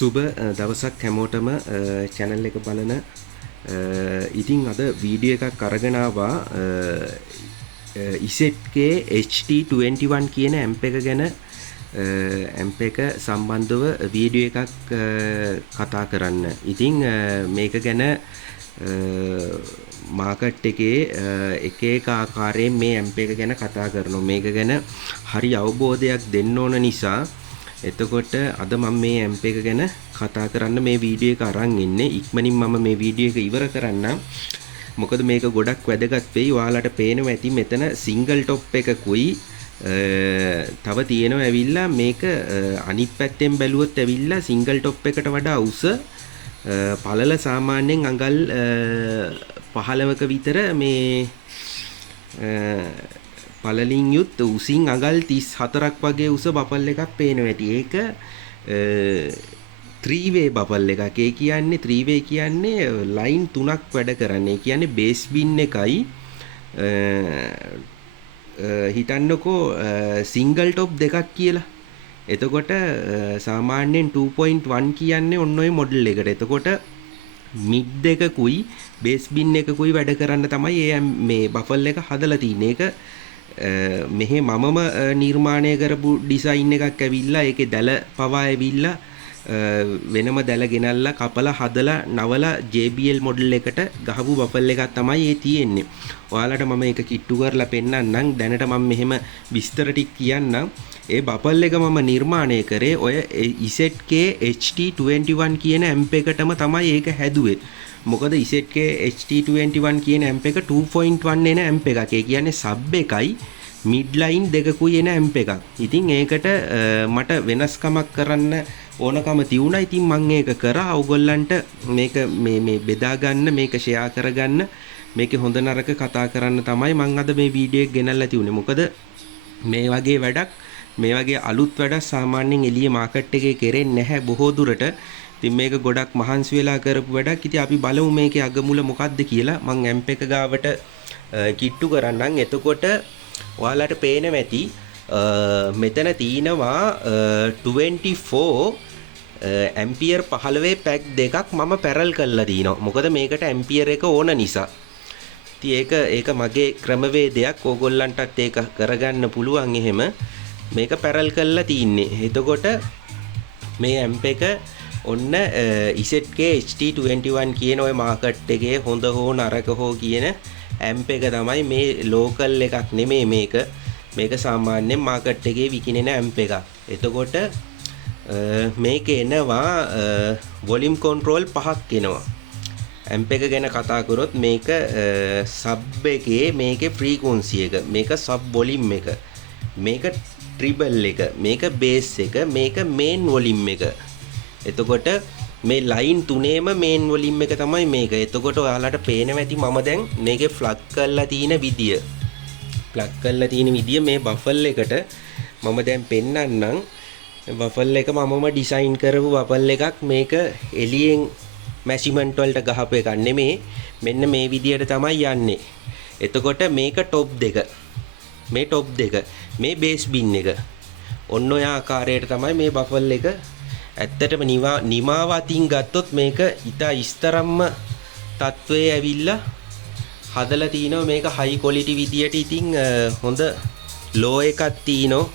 සුබ දවසක් හැමෝටම channel එක බලන ඉතින් අද වීඩියෝ එකක් අරගෙන ආවා ZK HT21 කියන ඇම්ප් එක ගැන ඇම්ප් එක සම්බන්ධව වීඩියෝ එකක් කතා කරන්න. ඉතින් මේක ගැන මාකට් එකේ එක ආකාරයෙන් මේ ඇම්ප් එක ගැන කතා කරනවා. මේක ගැන හරි අවබෝධයක් දෙන්න ඕන නිසා එතකොට අද මම මේ ඇම්ප් එක ගැන කතා කරන්න මේ වීඩියෝ එක අරන් ඉන්නේ. ඉක්මනින් මම මේ වීඩියෝ එක ඉවර කරන්නම්. මොකද මේක ගොඩක් වැදගත් වෙයි. ඔයාලට පේනවා ඇති මෙතන සිංගල් টොප් එකකුයි තව තියෙනවා ඇවිල්ලා මේක අනිත් පැත්තෙන් බැලුවොත් ඇවිල්ලා සිංගල් টොප් එකට වඩා උස පළල සාමාන්‍යයෙන් අඟල් 15ක විතර මේ පළලින් යුත් උසින් අඟල් 34ක් වගේ උස බබල් එකක් පේනවා ඇති. ඒක 3-way බබල් එකක්. ඒ කියන්නේ 3-way කියන්නේ ලයින් 3ක් වැඩ කරන්නේ. ඒ කියන්නේ බේස් බින් එකයි හිතන්නකෝ සිංගල් টොප් දෙකක් කියලා. එතකොට සාමාන්‍යයෙන් 2.1 කියන්නේ ඔන්න ඔය මොඩල් එකට. එතකොට මිඩ් දෙකකුයි බේස් බින් එකකුයි වැඩ කරන්න තමයි මේ බෆල් එක හදලා තියෙන්නේ. ඒක මෙහි මමම නිර්මාණය කරපු ඩිසයින් එකක් ඇවිල්ලා ඒකේ දැල පවා ඇවිල්ලා වෙනම දැල ගෙනල්ලා කපලා හදලා නවලා JBL මොඩල් එකට ගහපු බෆල් එකක් තමයි ඒ තියෙන්නේ. ඔයාලට මම ඒක කිට්ටු කරලා පෙන්නන්නම්. දැනට මම මෙහෙම විස්තර ටික කියන්නම්. ඒ බෆල් එක මම නිර්මාණය කරේ ඔය ZK HT21 කියන ඇම්ප් එකටම තමයි ඒක හැදුවේ. මොකද ZK HT21 කියන ඇම්ප් එක 2.1 එන ඇම්ප් එකක්. ඒ කියන්නේ සබ් එකයි මිඩ් ලයින් දෙකකුයි එන ඇම්ප් එකක්. ඉතින් ඒකට මට වෙනස්කමක් කරන්න ඕනකම තියුණා. ඉතින් මම ඒක කරා. ඔයගොල්ලන්ට මේක මේ බෙදා ගන්න, මේක ෂෙයා කරගන්න, මේකේ හොඳ නරක කතා කරන්න තමයි මම අද මේ වීඩියෝ එක ගෙනල්ලා තියුනේ. මොකද මේ වගේ වැඩක්, මේ වගේ අලුත් වැඩක් සාමාන්‍යයෙන් එළිය මාකට් එකේ කෙරෙන්නේ නැහැ බොහෝ දුරට. ඉතින් මේක ගොඩක් මහන්සි වෙලා කරපු වැඩක්. ඉතින් අපි බලමු මේකේ අගමුල මොකක්ද කියලා. මම ඇම්ප් එක ගාවට කිට්ටු කරන්නම්. එතකොට ඔයාලට පේනවා ඇති මෙතන තියෙනවා 24 ඇම්පියර් 15 පැක් දෙකක් මම පැරල් කරලා දිනවා. මොකද මේකට ඇම්පියර් එක ඕන නිසා. ඉතින් ඒක මගේ ක්‍රමවේදයක්. ඕගොල්ලන්ටත් ඒක කරගන්න පුළුවන්. එහෙම මේක පැරල් කරලා තින්නේ. එතකොට මේ ඇම්ප් එක ඔන්න ZK HT21 කියන ওই මාකට් එකේ හොඳ හෝ නරක හෝ කියන ඇම්ප් එක තමයි. මේ ලෝකල් එකක් නෙමෙයි මේක. මේක සාමාන්‍යයෙන් මාකට් එකේ විකිනෙන ඇම්ප් එකක්. එතකොට මේක එනවා වොලියුම් කන්ට්‍රෝල් 5ක් එනවා. ඇම්ප් එක ගැන කතා කරොත් මේක සබ් එකේ මේකේ ෆ්‍රීකවන්සි එක, මේක සබ් වොලියුම් එක, මේක ට්‍රිබල් එක, මේක බේස් එක, මේක මේන් වොලියුම් එක. එතකොට මේ ලයින් තුනේම මේන් වොලියුම් එක තමයි මේක. එතකොට ඔයාලට පේනවා ඇති මම දැන් මේකේ ෆ්ලග් කරලා තියෙන විදිය. ෆ්ලග් කරලා තියෙන විදිය මේ බෆල් එකට මම දැන් පෙන්නන්නම්. බෆල් එක මමම ඩිසයින් කරපු බෆල් එකක්. මේක එළියෙන් මැෂිමන්ට් වලට ගහපු එකක් නෙමෙයි. මෙන්න මේ විදියට තමයි යන්නේ. එතකොට මේක টොප් දෙක, මේ টොප් දෙක, මේ බේස් බින් එක. ඔන්න ඔය ආකාරයට තමයි මේ බෆල් එක ඇත්තටම නිමාව අතින් ගත්තොත් මේක ඉතා ඉස්තරම්ම තත්වයේ ඇවිල්ලා හදලා තිනවා. මේක හයි ක්වොලිටි විදියට. ඉතින් හොඳ ලෝ එකක් තිනවා,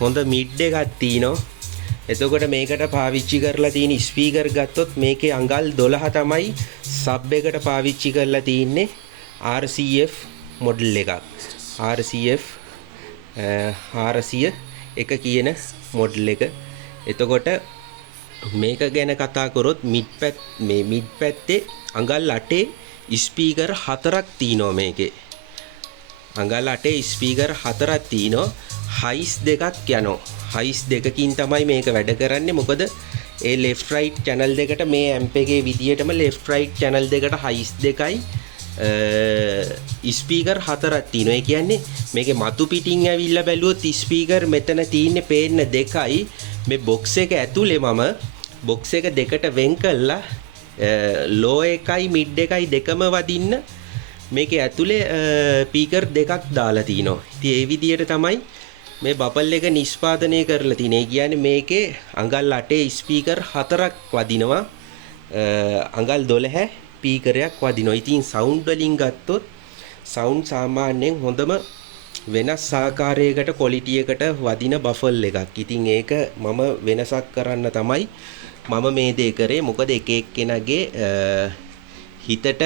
හොඳ මිඩ් එකක් තිනවා. එතකොට මේකට පාවිච්චි කරලා තියෙන ස්පීකර් ගත්තොත් මේකේ අඟල් 12 තමයි සබ් එකට පාවිච්චි කරලා තින්නේ. RCF මොඩල් එකක්. RCF 400 එක කියන මොඩල් එක. එතකොට මේක ගැන කතා කරොත් මිඩ් පැත්තේ අඟල් 8 ස්පීකර් 4ක් තියෙනවා මේකේ. අඟල් 8 ස්පීකර් 4ක් තියෙනවා. හයිස් දෙකක් යනවා. හයිස් දෙකකින් තමයි මේක වැඩ කරන්නේ. මොකද ඒ left right channel දෙකට මේ ඇම්ප් එකේ විදියටම left right channel දෙකට හයිස් දෙකයි ස්පීකර් 4ක් තියෙනවා. ඒ කියන්නේ මේකේ මතු පිටින් ඇවිල්ලා බැලුවොත් ස්පීකර් මෙතන තියෙන්නේ පේන්න දෙකයි. මේ බොක්ස් එක ඇතුලේ මම බොක්ස් එක දෙකට වෙන් කළා ලෝ එකයි මිඩ් එකයි දෙකම වදින්න මේකේ ඇතුලේ ස්පීකර් දෙකක් දාලා තිනවා. ඉතින් ඒ විදියට තමයි මේ බබල් එක නිෂ්පාදනය කරලා තියෙන. ඒ කියන්නේ මේකේ අඟල් 8 ස්පීකර් 4ක් වදිනවා. අඟල් 12 ස්පීකරයක් වදිනවා. ඉතින් සවුන්ඩ් වලින් ගත්තොත් සවුන්ඩ් සාමාන්‍යයෙන් හොඳම වෙනස් ආකාරයකට ක්වොලිටි එකට වදින බෆල් එකක්. ඉතින් ඒක මම වෙනසක් කරන්න තමයි මම මේ දේ කරේ. මොකද එක එක්කෙනාගේ හිතට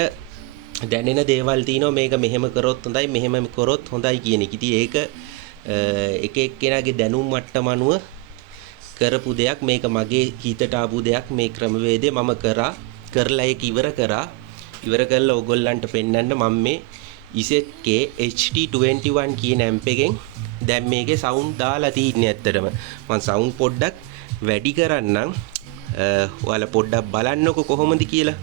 දැනෙන දේවල් තියෙනවා. මේක මෙහෙම කරොත් හොඳයි, මෙහෙම කරොත් හොඳයි කියන එක. ඉතින් ඒක එක එක්කෙනාගේ දැනුම් මට්ටම අනුව කරපු දෙයක්. මේක මගේ හිතට ආපු දෙයක්. මේ ක්‍රමවේදය මම කරලා ඒක ඉවර කරලා ඔයගොල්ලන්ට පෙන්වන්න මම මේ ඉසෙට් HT21 කියන ඇම්ප් එකෙන් දැන් මේකේ සවුන්ඩ් දාලා තින්නේ. ඇත්තටම මම සවුන්ඩ් පොඩ්ඩක් වැඩි කරන්නම්. ඔයාලා පොඩ්ඩක් බලන්නකො කොහොමද කියලා.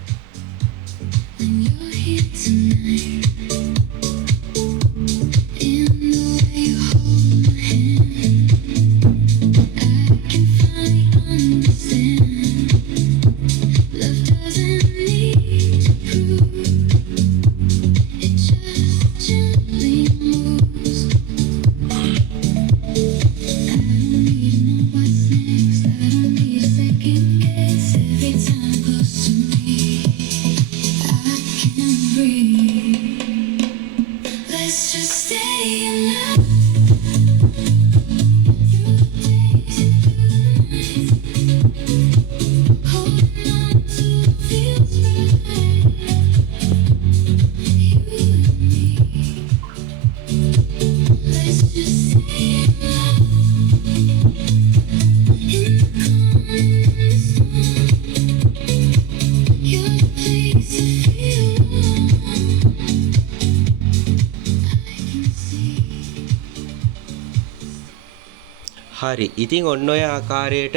හරි. ඉතින් ඔන්න ඔය ආකාරයට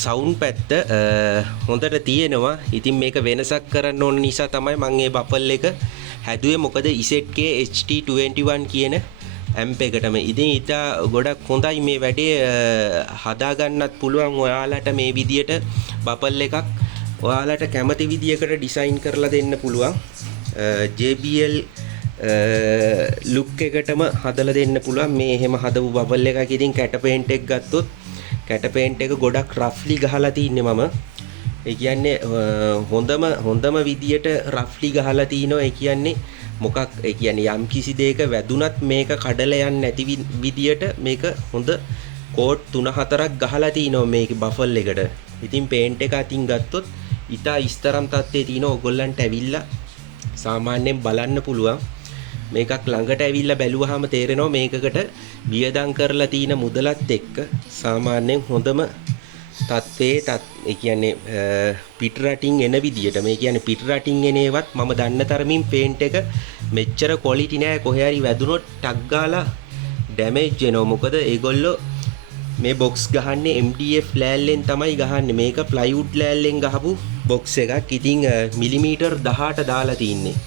සවුන්ඩ් පැත්ත හොඳට තියෙනවා. ඉතින් මේක වෙනසක් කරන්න ඕන නිසා තමයි මම මේ බෆල් එක හැදුවේ. මොකද ඉසෙට් HT21 කියන ඇම්ප් එකටම. ඉතින් ඊට ගොඩක් හොඳයි මේ වැඩේ හදා ගන්නත් පුළුවන්. ඔයාලට මේ විදියට බෆල් එකක් ඔයාලට කැමති විදියකට ඩිසයින් කරලා දෙන්න පුළුවන්. JBL ලුක් එකටම හදලා දෙන්න පුළුවන්. මේ එහෙම හදපු බබල් එකක්. ඉතින් කැට පේන්ට් එක ගත්තොත් කැට පේන්ට් එක ගොඩක් රෆ්ලි ගහලා තින්නේ මම. ඒ කියන්නේ හොඳම විදියට රෆ්ලි ගහලා තිනවා. ඒ කියන්නේ මොකක් ඒ කියන්නේ යම් කිසි දෙයක වැදුනත් මේක කඩලා යන්නේ නැති විදියට මේක හොඳ කෝට් 3-4ක් ගහලා තිනවා මේකේ බෆල් එකට. ඉතින් පේන්ට් එක අතින් ගත්තොත් ඉතා ඉස්තරම් තත්ත්වයේ තිනවා. ඔයගොල්ලන්ට ඇවිල්ලා සාමාන්‍යයෙන් බලන්න පුළුවන්. මේකක් ළඟට ඇවිල්ලා බැලුවාම තේරෙනවා මේකකට වියදම් කරලා තියෙන මුදලත් එක්ක සාමාන්‍යයෙන් හොඳම තත්ත්වයේ ඒ කියන්නේ පිට රටින් එන විදියට මේ කියන්නේ පිට රටින් එන ඒවත් මම දන්න තරමින් පේන්ට් එක මෙච්චර ක්වොලිටි නෑ. කොහේ හරි වැදුනොත් ටක් ගාලා ඩැමේජ් වෙනවා. මොකද ඒගොල්ලෝ මේ බොක්ස් ගහන්නේ MDF ලෑල්ලෙන් තමයි ගහන්නේ. මේක ප්ලයිවුඩ් ලෑල්ලෙන් ගහපු බොක්ස් එකක්. ඉතින් මිලිමීටර් 18 දාලා තින්නේ.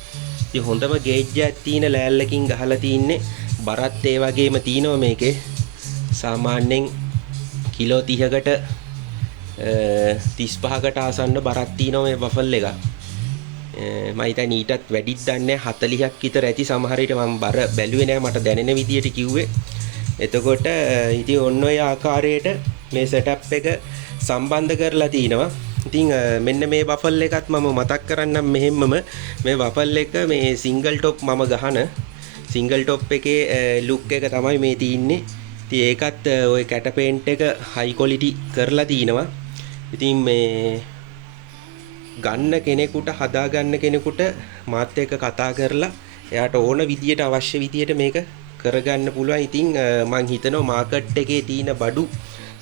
ඉතින් හොඳම ගේජ් එකක් තියෙන ලෑල්ලකින් ගහලා තින්නේ. බරත් ඒ වගේම තියෙනවා මේකේ. සාමාන්‍යයෙන් කිලෝ 30කට 35කට ආසන්න බරක් තියෙනවා මේ බෆල් එක. මම හිතන්නේ ඊටත් වැඩිත් දන්නේ 40ක් විතර ඇති. සමහර විට මම බර බැලුවේ නෑ. මට දැනෙන විදියට කිව්වේ. එතකොට ඉතින් ඔන්න ඔය ආකාරයට මේ සෙටප් එක සම්බන්ධ කරලා තිනවා. ඉතින් මෙන්න මේ බෆල් එකත් මම මතක් කරන්නම් මෙහෙම්මම මේ බෆල් එක මේ සිංගල් টොප් මම ගහන සිංගල් টොප් එකේ ලුක් එක තමයි මේ තියෙන්නේ. ඉතින් ඒකත් ওই කැට පේන්ට් එක හයි ක්වොලිටි කරලා තිනවා. ඉතින් මේ ගන්න කෙනෙකුට හදා ගන්න කෙනෙකුට මාත් එක්ක කතා කරලා එයාට ඕන විදියට අවශ්‍ය විදියට මේක කරගන්න පුළුවන්. ඉතින් මම හිතනවා මාකට් එකේ තියෙන බඩු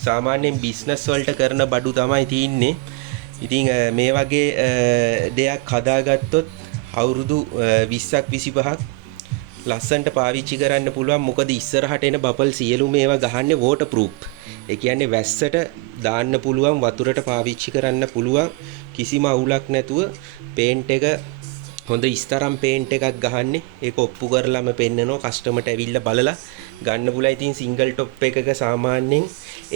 සාමාන්‍යයෙන් බිස්නස් වලට කරන බඩු තමයි තියෙන්නේ. ඉතින් මේ වගේ දෙයක් හදාගත්තොත් අවුරුදු 20ක් 25ක් ලස්සන්ට පාවිච්චි කරන්න පුළුවන්. මොකද ඉස්සරහට එන බබල් සියලුම ඒවා ගහන්නේ වෝටර් ප්‍රූෆ්. ඒ කියන්නේ වැස්සට දාන්න පුළුවන්, වතුරට පාවිච්චි කරන්න පුළුවන් කිසිම අවුලක් නැතුව පේන්ට් එක හොඳ ඉස්තරම් පේන්ට් එකක් ගහන්නේ. ඒක ඔප්පු කරලාම පෙන්නනවා කස්ටමර්ට ඇවිල්ලා බලලා ගන්න පුළුවන්. ඉතින් සිංගල් টොප් එකක සාමාන්‍යයෙන්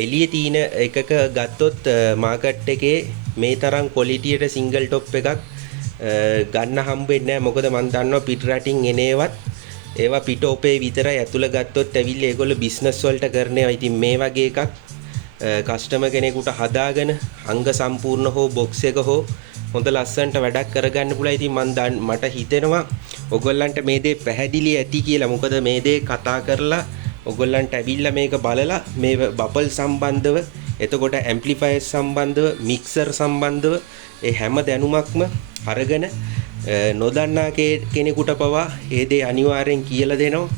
එළියේ තියෙන එකක ගත්තොත් මාකට් එකේ මේ තරම් ක්වොලිටියට සිංගල් টොප් එකක් ගන්න හම්බෙන්නේ නැහැ. මොකද මම දන්නවා පිට රටින් එන ඒවත් ඒවා පිටෝපේ විතරයි ඇතුළ ගත්තොත් ඇවිල්ලා ඒගොල්ලෝ බිස්නස් වලට කරනවා. ඉතින් මේ වගේ එකක් කස්ටමර් කෙනෙකුට හදාගෙන අංග සම්පූර්ණ හෝ බොක්ස් එක හෝ හොඳ ලස්සනට වැඩක් කරගන්න පුළුවන්. ඉතින් මට හිතෙනවා ඔයගොල්ලන්ට මේ දේ පැහැදිලි ඇති කියලා. මොකද මේ දේ කතා කරලා ඔයගොල්ලන්ට ඇවිල්ලා මේක බලලා මේ බබල් සම්බන්ධව, එතකොට ඇම්ප්ලිෆයර් සම්බන්ධව, මික්සර් සම්බන්ධව ඒ හැම දැනුමක්ම අරගෙන නොදන්නා කෙනෙකුට පවා ඒ දේ අනිවාර්යෙන් කියලා දෙනවා.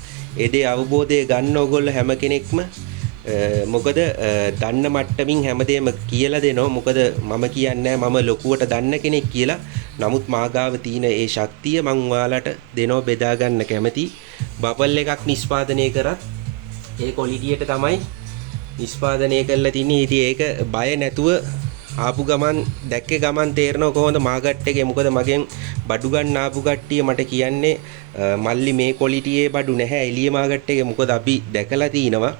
ඒ දේ අවබෝධය ගන්න ඕගොල්ලෝ හැම කෙනෙක්ම. මොකද දන්න මට්ටමින් හැමදේම කියලා දෙනවා. මොකද මම කියන්නේ මම ලොකුවට දන්න කෙනෙක් කියලා. නමුත් මාගාව තියෙන ඒ ශක්තිය මම ඔයාලට දෙනවා, බෙදා ගන්න කැමති. බබල් එකක් නිෂ්පාදනය කරත් ඒ ක්වොලිටියට තමයි නිෂ්පාදනය කරලා තින්නේ. ඉතින් ඒක බය නැතුව ආපු ගමන් දැක්කේ ගමන් තේරෙනවා කොහොමද මාගට් එකේ. මොකද මගෙන් බඩු ගන්න ආපු කට්ටිය මට කියන්නේ මල්ලි මේ ක්වොලිටියේ බඩු නැහැ එළිය මාගට් එකේ. මොකද අපි දැකලා තිනවා.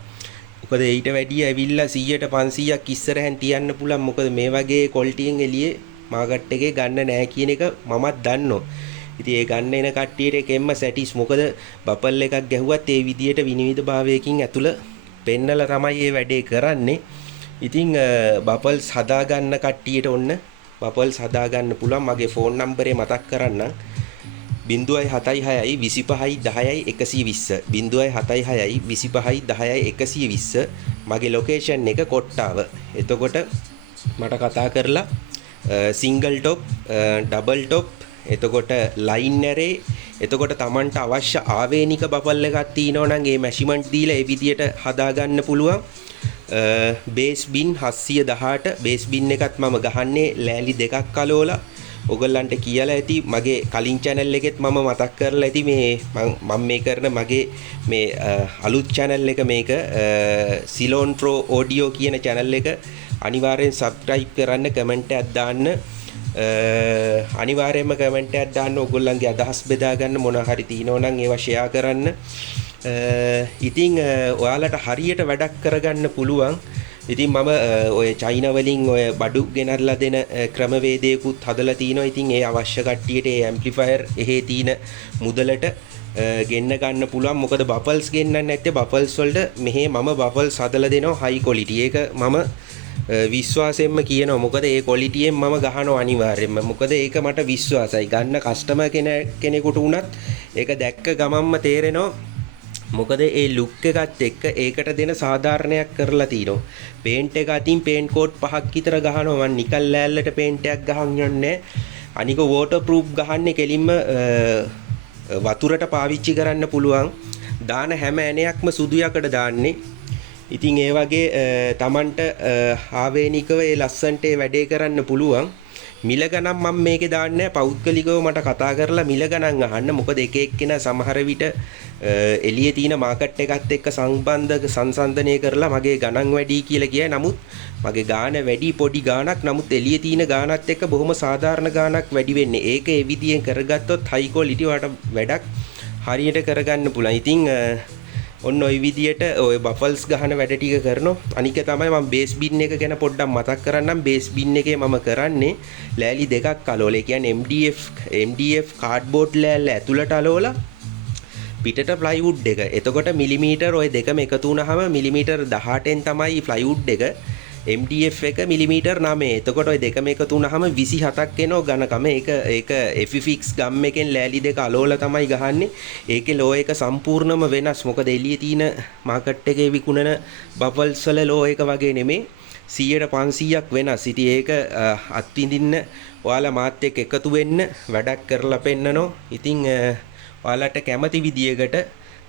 මොකද ඊට වැඩිය ඇවිල්ලා 100ට 500ක් ඉස්සරහෙන් තියන්න පුළුවන්. මොකද මේ වගේ ක්වොලිටියෙන් එළියේ මාගට් එකේ ගන්න නැහැ කියන එක මමත් දන්නවා. ඉතින් ඒ ගන්න එන කට්ටියට එකෙන්ම සැටිස්. මොකද බබල් එකක් ගැහුවත් ඒ විදියට විනිවිද භාවයකින් ඇතුළ පෙන්නලා තමයි මේ වැඩේ කරන්නේ. ඉතින් බබල්ස් හදා ගන්න කට්ටියට ඔන්න බබල්ස් හදා ගන්න පුළුවන්. මගේ ෆෝන් නම්බරේ මතක් කරන්නම්. 076 25 10 120 076 25 10 120. මගේ ලොකේෂන් එක කොට්ටාව. එතකොට මට කතා කරලා සිංගල් টොප්, ඩබල් টොප්, එතකොට ලයින් ඇරේ, එතකොට Tamanට අවශ්‍ය ආවේනික බබල් එකක් තියෙනවා නම් ඒ මැෂිමන්ට් දීලා ඒ විදියට හදා ගන්න පුළුවන්. බේස් බින් 718 බේස් බින් එකත් මම ගහන්නේ ලෑලි දෙකක් අලෝලා. ඔයගොල්ලන්ට කියලා ඇති මගේ කලින් channel එකෙත් මම මතක් කරලා ඇති මේ මම මේ කරන මගේ මේ අලුත් channel එක මේක Ceylon Pro Audio කියන channel එක අනිවාර්යෙන් subscribe කරන්න, comment එකක් දාන්න. අනිවාර්යයෙන්ම comment එකක් දාන්න. ඔයගොල්ලන්ගේ අදහස් බෙදා ගන්න මොනවා හරි තියෙනවා නම් ඒවා share කරන්න. ඉතින් ඔයාලට හරියට වැඩක් කරගන්න පුළුවන්. ඉතින් මම ඔය චයිනා වලින් ඔය බඩු ගෙනල්ලා දෙන ක්‍රමවේදයකුත් හදලා තිනවා. ඉතින් ඒ අවශ්‍ය කට්ටියට ඒ ඇම්ප්ලිෆයර් එහෙ තියෙන මුදලට ගෙන්න ගන්න පුළුවන්. මොකද බබල්ස් ගෙන්නන්නේ නැත්තේ බබල්ස් වලට මෙහෙ මම බබල්ස් හදලා දෙනවා හයි ක්වොලිටි. ඒක මම විශ්වාසයෙන්ම කියනවා. මොකද ඒ ක්වොලිටියෙන් මම ගහනවා අනිවාර්යයෙන්ම. මොකද ඒක මට විශ්වාසයි. ගන්න කස්ටමර් කෙනෙකුට උනත් ඒක දැක්ක ගමන්ම තේරෙනවා. මොකද ඒ ලුක් එකත් එක්ක ඒකට දෙන සාධාරණයක් කරලා තිනවා. පේන්ට් එක අතින් පේන්ට් කෝට් 5ක් විතර ගහනවා. මම නිකල් ලෑල්ලට පේන්ට් එකක් ගහන් යන්නේ. අනික වෝටර් ප්‍රූෆ් ගහන්නේ කෙලින්ම වතුරට පාවිච්චි කරන්න පුළුවන්. දාන හැම ඇණයක්ම සුදු යකඩ දාන්නේ. ඉතින් ඒ වගේ Tamanට ආවේනිකව ඒ ලස්සන්ට ඒ වැඩේ කරන්න පුළුවන්. මිල ගණන් මම මේකේ දාන්නේ පෞද්ගලිකව මට කතා කරලා මිල ගණන් අහන්න. මොකද එක එක්කෙනා සමහර විට එළියේ තියෙන මාකට් එකත් එක්ක සංසන්දනය කරලා මගේ ගණන් වැඩි කියලා කියයි. නමුත් මගේ ගාණ වැඩි පොඩි ගාණක්. නමුත් එළියේ තියෙන ගාණත් එක්ක බොහොම සාධාරණ ගාණක් වැඩි වෙන්නේ. ඒක ඒ විදියෙන් කරගත්තොත් හයි ක්වොලිටි වලට වැඩක් හරියට කරගන්න පුළුවන්. ඉතින් ඔන්න ඔය විදියට ඔය බෆල්ස් ගහන වැඩ ටික කරනවා. අනික තමයි මම බේස් බින් එක ගැන පොඩ්ඩක් මතක් කරන්නම්. බේස් බින් එකේ මම කරන්නේ ලෑලි දෙකක් අලෝලා. ඒ කියන්නේ MDF කාඩ්බෝඩ් ලෑල්ල ඇතුළට අලෝලා පිටට ප්ලයිවුඩ් එක. එතකොට මිලිමීටර් ඔය දෙකම එකතු වුණාම මිලිමීටර් 18න් තමයි ප්ලයිවුඩ් එක. MDF එක මිලිමීටර් 9. එතකොට ඔය දෙකම එකතු වුණාම 27ක් එනවා ඝනකම. ඒක FFX ගම් එකෙන් ලෑලි දෙක අලෝලා තමයි ගහන්නේ. ඒකේ ලෝ එක සම්පූර්ණම වෙනස්. මොකද එළියේ තියෙන මාකට් එකේ විකුණන බබල්ස් වල ලෝ එක වගේ නෙමෙයි. 100ට 500ක් වෙනස්. ඉතින් ඒක අත්විඳින්න ඔයාලා මාත් එක්ක එකතු වෙන්න වැඩක් කරලා පෙන්නනවා. ඉතින් ඔයාලට කැමති විදියකට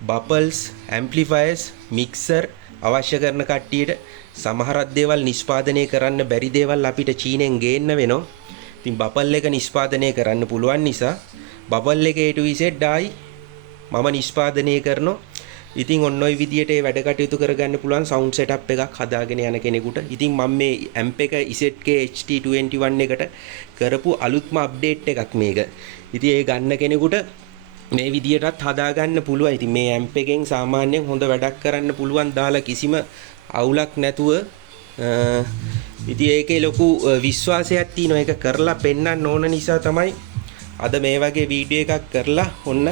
බබල්ස්, ඇම්ප්ලිෆයර්ස්, මික්සර් අවශ්‍ය කරන කට්ටියට සමහරක් දේවල් නිෂ්පාදනය කරන්න බැරි දේවල් අපිට චීනෙන් ගේන්න වෙනවා. ඉතින් බබල් එක නිෂ්පාදනය කරන්න පුළුවන් නිසා බබල් එක A to Z ආයි මම නිෂ්පාදනය කරනවා. ඉතින් ඔන්න ඔය විදියට ඒ වැඩ කටයුතු කරගන්න පුළුවන් සවුන්ඩ් සෙටප් එකක් හදාගෙන යන කෙනෙකුට. ඉතින් මම මේ ඇම්ප් එක ZK HT21 එකට කරපු අලුත්ම අප්ඩේට් එකක් මේක. ඉතින් ඒ ගන්න කෙනෙකුට මේ විදියටත් හදාගන්න පුළුවන්. ඉතින් මේ ඇම්ප් එකෙන් සාමාන්‍යයෙන් හොඳ වැඩක් කරන්න පුළුවන් දාලා කිසිම අවුලක් නැතුව. ඉතින් ඒකේ ලොකු විශ්වාසයක් තියෙනවා. ඒක කරලා පෙන්වන්න ඕන නිසා තමයි අද මේ වගේ වීඩියෝ එකක් කරලා ඔන්න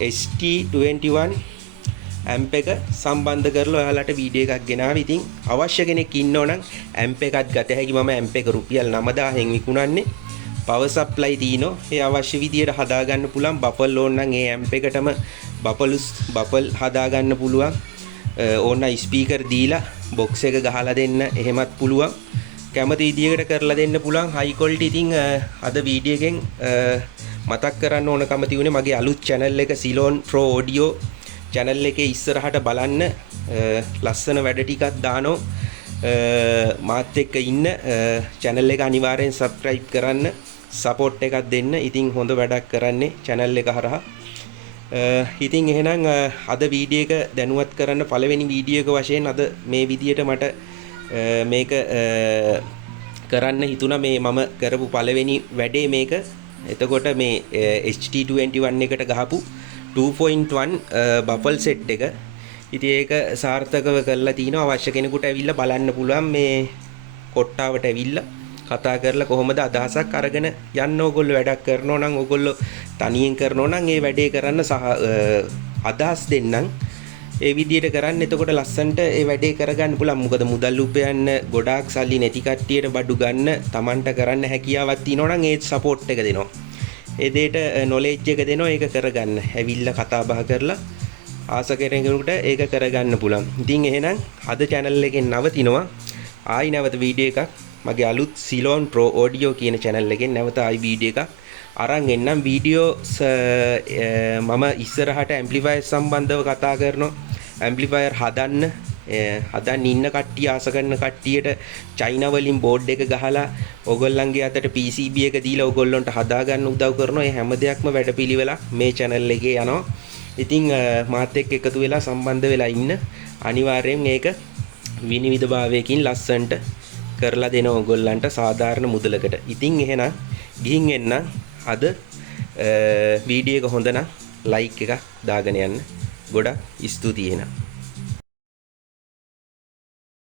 ST21 ඇම්ප් එක සම්බන්ධ කරලා ඔයාලට වීඩියෝ එකක් ගෙනාවා. ඉතින් අවශ්‍ය කෙනෙක් ඉන්නෝ නම් ඇම්ප් එකත් ගත හැකි. මම ඇම්ප් එක රුපියල් 9000න් විකුණන්නේ. පවර් සප්ලයි තියෙනවා. ඒ අවශ්‍ය විදියට හදාගන්න පුළුවන්. බෆල් ඕන නම් ඒ ඇම්ප් එකටම බෆල් හදාගන්න පුළුවන්. ඕන ස්පීකර් දීලා බොක්ස් එක ගහලා දෙන්න එහෙමත් පුළුවන්. කැමති විදියකට කරලා දෙන්න පුළුවන්. හයි ක්වොලිටි. ඉතින් අද වීඩියෝ එකෙන් මතක් කරන්න ඕනකම තියුනේ මගේ අලුත් channel එක Ceylon Pro Audio channel එකේ ඉස්සරහට බලන්න ලස්සන වැඩ ටිකක් දානෝ මාත් එක්ක ඉන්න channel එක අනිවාර්යෙන් subscribe කරන්න support එකක් දෙන්න. ඉතින් හොඳ වැඩක් කරන්නේ channel එක හරහා. ඉතින් එහෙනම් අද වීඩියෝ එක දැනුවත් කරන්න පළවෙනි වීඩියෝ එක වශයෙන් අද මේ විදියට මට මේක කරන්න හිතුණා. මේ මම කරපු පළවෙනි වැඩේ මේක. එතකොට මේ ST21 එකට ගහපු 2.1 බෆල් සෙට් එක. ඉතින් ඒක සාර්ථකව කරලා තිනවා. අවශ්‍ය කෙනෙකුට ඇවිල්ලා බලන්න පුළුවන්. මේ කොට්ටාවට ඇවිල්ලා කතා කරලා කොහොමද අදහසක් අරගෙන යන්න. ඕගොල්ලෝ වැඩක් කරනවා නම් ඕගොල්ලෝ තනියෙන් කරනවා නම් ඒ වැඩේ කරන්න සහ අදහස් දෙන්නම්. ඒ විදියට කරන්න. එතකොට ලස්සන්ට ඒ වැඩේ කරගන්න පුළුවන්. මොකද මුදල් උපයන්න ගොඩාක් සල්ලි නැති කට්ටියට බඩු ගන්න Tamanට කරන්න හැකියාවක් තියෙනවා නම් ඒ සපෝට් එක දෙනවා. ඒ දෙයට නොලෙජ් එක දෙනවා. ඒක කරගන්න. ඇවිල්ලා කතා බහ කරලා ආස කෙනෙකුට ඒක කරගන්න පුළුවන්. ඉතින් එහෙනම් අද channel එකෙන් නවතිනවා. ආයි නැවත වීඩියෝ එකක් මගේ අලුත් Ceylon Pro Audio කියන channel එකෙන් නැවත ආයි වීඩියෝ එකක් අරන් එන්නම්. වීඩියෝ මම ඉස්සරහට ඇම්ප්ලිෆයර් සම්බන්ධව කතා කරනවා. ඇම්ප්ලිෆයර් හදන්න ඉන්න කට්ටිය ආස කරන කට්ටියට චයිනා වලින් බෝඩ් එක ගහලා ඕගොල්ලන්ගේ අතට PCB එක දීලා ඕගොල්ලන්ට හදාගන්න උදව් කරනවා. මේ හැම දෙයක්ම වැඩපිළිවෙලක් මේ channel එකේ යනවා. ඉතින් මාත් එක්ක එකතු වෙලා සම්බන්ධ වෙලා ඉන්න. අනිවාර්යෙන් මේක විනිවිදභාවයකින් ලස්සන්ට කරලා දෙන ඕගොල්ලන්ට සාධාරණ මුදලකට. ඉතින් එහෙනම් ගිහින් එන්න. අද වීඩියෝ එක හොඳ නම් ලයික් එකක් දාගෙන යන්න. ගොඩක් ස්තුතියි එහෙනම්.